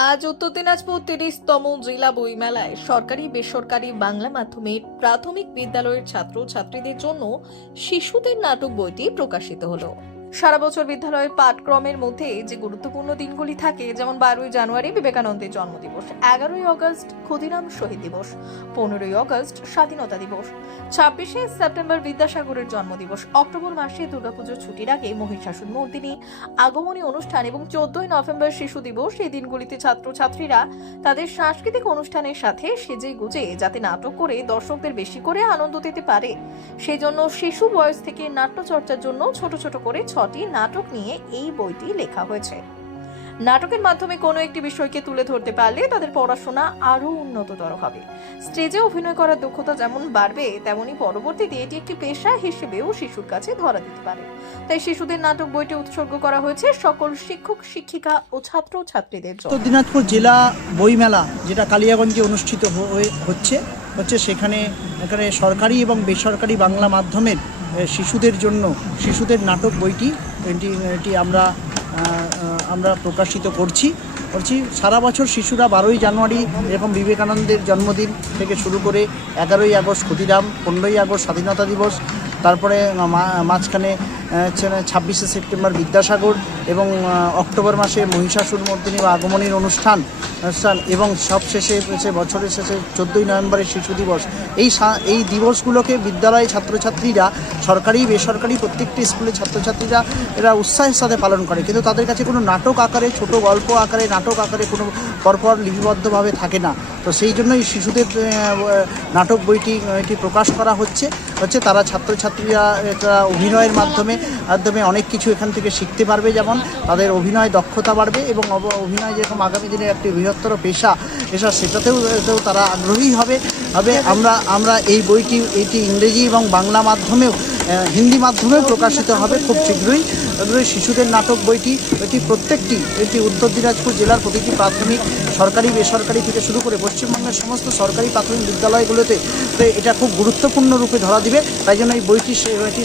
আজ উত্তর দিনাজপুর ৩০তম জেলা বইমেলায় সরকারি বেসরকারি বাংলা মাধ্যমের প্রাথমিক বিদ্যালয়ের ছাত্র ছাত্রীদের জন্য শিশুদের নাটক বইটি প্রকাশিত হলো। সারা বছর বিদ্যালয়ের পাঠক্রমের মধ্যে যে গুরুত্বপূর্ণ দিনগুলি থাকে, যেমন 12ই জানুয়ারি বিবেকানন্দের জন্মদিবস, 11ই আগস্ট ক্ষুদিরাম শহীদ দিবস, 15ই আগস্ট স্বাধীনতা দিবস, 26শে সেপ্টেম্বর বিদ্যাসাগরের জন্মদিবস, অক্টোবর মাসে দুর্গাপুজোর ছুটির আগে মহিষাসুর মর্দিনী আগমনী অনুষ্ঠান এবং 14ই নভেম্বর শিশু দিবস। এই দিনগুলিতে ছাত্রছাত্রীরা তাদের সাংস্কৃতিক অনুষ্ঠানের সাথে সেজে গুজে যাতে নাটক করে দর্শকদের বেশি করে আনন্দ দিতে পারে, সেই জন্য শিশু বয়স থেকে নাট্যচর্চার জন্য ছোট ছোট করে 6টি নাটক নিয়ে এই বইটি লেখা হয়েছে। নাটকের মাধ্যমে কোনো একটি বিষয়কে তুলে ধরতে পারলে তাদের পড়াশোনা আরো উন্নততর হবে। স্টেজে অভিনয় করার দক্ষতা যেমন বাড়বে, তেমনি পরবর্তীতে এটি একটি পেশা হিসেবেও শিশুর কাছে ধরা দিতে পারে। তাই শিশুদের নাটক বইটি উৎসর্গ করা হয়েছে সকল শিক্ষক শিক্ষিকা ও ছাত্র ছাত্রীদের জন্য। উত্তর দিনাজপুর জেলা বইমেলা যেটা কালিয়াগঞ্জে অনুষ্ঠিত হচ্ছে সেখানে সরকারি এবং বেসরকারি বাংলা মাধ্যমের শিশুদের জন্য শিশুদের নাটক বইটি এটি আমরা প্রকাশিত করছি। সারা বছর শিশুরা 12ই জানুয়ারি এরকম বিবেকানন্দের জন্মদিন থেকে শুরু করে 11ই আগস্ট ক্ষুদিরাম, 15ই আগস্ট স্বাধীনতা দিবস, তারপরে মাঝখানে 26শে সেপ্টেম্বর বিদ্যাসাগর এবং অক্টোবর মাসে মহিষাসুর মর্দিনী বা আগমনীর অনুষ্ঠান এবং সবশেষে বছরের শেষে 14ই নভেম্বরের শিশু দিবস। এই দিবসগুলোকে বিদ্যালয়ে ছাত্রছাত্রীরা সরকারি বেসরকারি প্রত্যেকটি স্কুলের ছাত্রছাত্রীরা এরা উৎসাহের সাথে পালন করে, কিন্তু তাদের কাছে কোনো নাটক আকারে, ছোট গল্প আকারে, নাটক আকারে কোনো পরপর লিপিবদ্ধভাবে থাকে না। তো সেই জন্যই শিশুদের নাটক বইটি প্রকাশ করা হচ্ছে। তারা ছাত্রছাত্রীরা একটা অভিনয়ের মাধ্যমে অনেক কিছু এখান থেকে শিখতে পারবে, যেমন তাদের অভিনয় দক্ষতা বাড়বে এবং অভিনয় যেরকম আগামী দিনে একটি বৃহত্তর পেশা সেটাতেও তারা আগ্রহী হবে। আমরা এই বইটি ইংরেজি এবং বাংলা মাধ্যমেও হিন্দি মাধ্যমেও প্রকাশিত হবে খুব শীঘ্রই। শিশুদের নাটক বইটি প্রত্যেকটি উত্তর দিনাজপুর জেলার প্রতিটি প্রাথমিক সরকারি বেসরকারি থেকে শুরু করে পশ্চিমবঙ্গের সমস্ত সরকারি প্রাথমিক বিদ্যালয়গুলোতে এটা খুব গুরুত্বপূর্ণ রূপে ধরা দিবে। তাই জন্য এই বইটি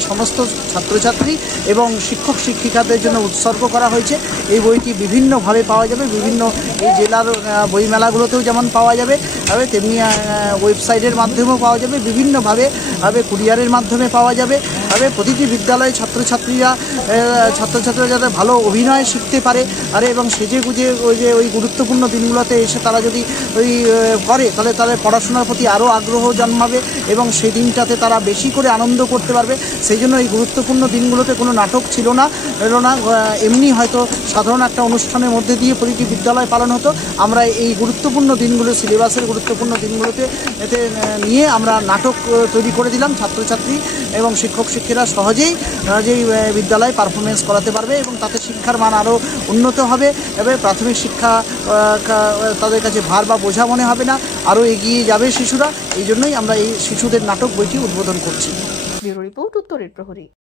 সমস্ত ছাত্রছাত্রী এবং শিক্ষক শিক্ষিকাদের জন্য উৎসর্গ করা হয়েছে। এই বইটি বিভিন্নভাবে পাওয়া যাবে, বিভিন্ন এই জেলার বইমেলাগুলোতেও যেমন পাওয়া যাবে, তেমনি ওয়েবসাইটের মাধ্যমেও পাওয়া যাবে, বিভিন্নভাবে কুরিয়ারের মাধ্যমে পাওয়া যাবে। প্রতিটি বিদ্যালয়ে ছাত্রছাত্রীরা যাতে ভালো অভিনয় শিখতে পারে এবং সেজে গুজে ওই গুরুত্বপূর্ণ দিনগুলোতে এসে তারা যদি করে, তাহলে তাদের পড়াশোনার প্রতি আরও আগ্রহ জন্মাবে এবং সেই দিনটাতে তারা বেশি করে আনন্দ করতে পারবে। সেই জন্য এই গুরুত্বপূর্ণ দিনগুলোতে কোনো নাটক ছিল না, এমনি হয়তো সাধারণ একটা অনুষ্ঠানের মধ্যে দিয়ে প্রতিটি বিদ্যালয় পালন হতো। আমরা এই গুরুত্বপূর্ণ দিনগুলো, সিলেবাসের গুরুত্বপূর্ণ দিনগুলোতে নিয়ে আমরা নাটক তৈরি করে দিলাম। ছাত্রছাত্রী এবং শিক্ষক শিক্ষিরা সহজেই বিদ্যালয়ে পারফরমেন্স করাতে পারবে এবং তাতে শিক্ষার মান আরও উন্নত হবে এবং প্রাথমিক শিক্ষা তাদের কাছে ভার বা বোঝা মনে হবে না, আরও এগিয়ে যাবে শিশুরা। এই জন্যই আমরা এই শিশুদের নাটক বইটি উদ্বোধন করছি। ব্যুরো রিপোর্ট, উত্তরের প্রহরী।